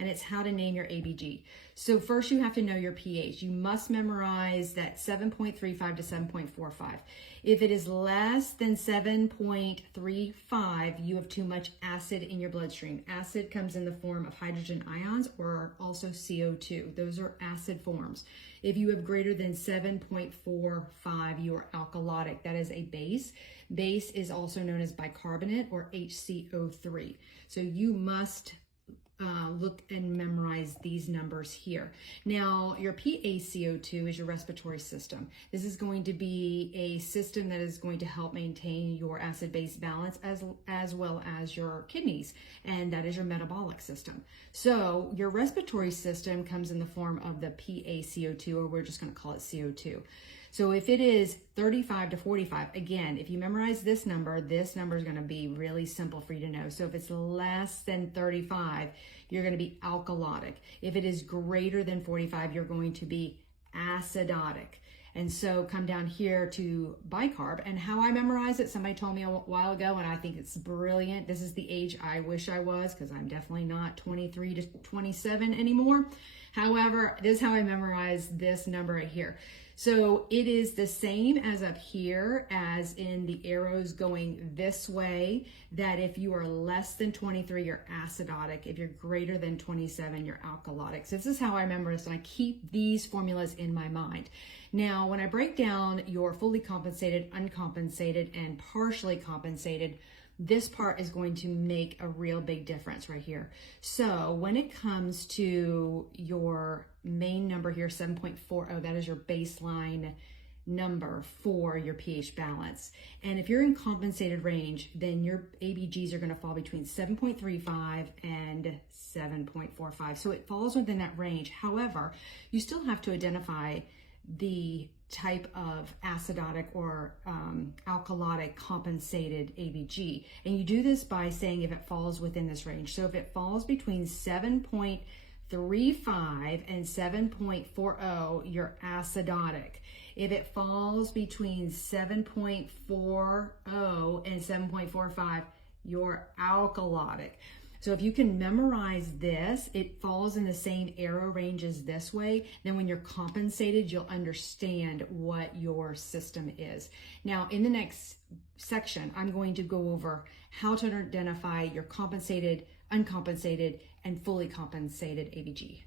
and it's how to name your ABG. So first you have to know your pH. You must memorize that 7.35 to 7.45. If it is less than 7.35, you have too much acid in your bloodstream. Acid comes in the form of hydrogen ions or also CO2. Those are acid forms. If you have greater than 7.45, you are alkalotic. That is a base. Base is also known as bicarbonate or HCO3. So you must look and memorize these numbers here. Now, your PaCO2 is your respiratory system. This is going to be a system that is going to help maintain your acid-base balance as well as your kidneys, and that is your metabolic system. So your respiratory system comes in the form of the PaCO2, or we're just going to call it CO2. So if it is 35 to 45, again, if you memorize this number is going to be really simple for you to know. So if it's less than 35, you're going to be alkalotic. If it is greater than 45, you're going to be acidotic. And so come down here to bicarb, and how I memorize it, somebody told me a while ago, and I think it's brilliant. This is the age I wish I was, because I'm definitely not 23 to 27 anymore. However, this is how I memorize this number right here. So it is the same as up here as in the arrows going this way, that if you are less than 23, you're acidotic. If you're greater than 27, you're alkalotic. So this is how I remember this, and I keep these formulas in my mind. Now, when I break down your fully compensated, uncompensated, and partially compensated, this part is going to make a real big difference right here. So when it comes to your main number here, 7.40, that is your baseline number for your pH balance. And if you're in compensated range, then your ABGs are going to fall between 7.35 and 7.45. So it falls within that range. However, you still have to identify the type of acidotic or alkalotic compensated ABG. And you do this by saying if it falls within this range. So if it falls between 7.35 and 7.40, you're acidotic. If it falls between 7.40 and 7.45, you're alkalotic. So if you can memorize this, it falls in the same arrow range as this way, then when you're compensated, you'll understand what your system is. Now, in the next section, I'm going to go over how to identify your compensated, uncompensated, and fully compensated ABG.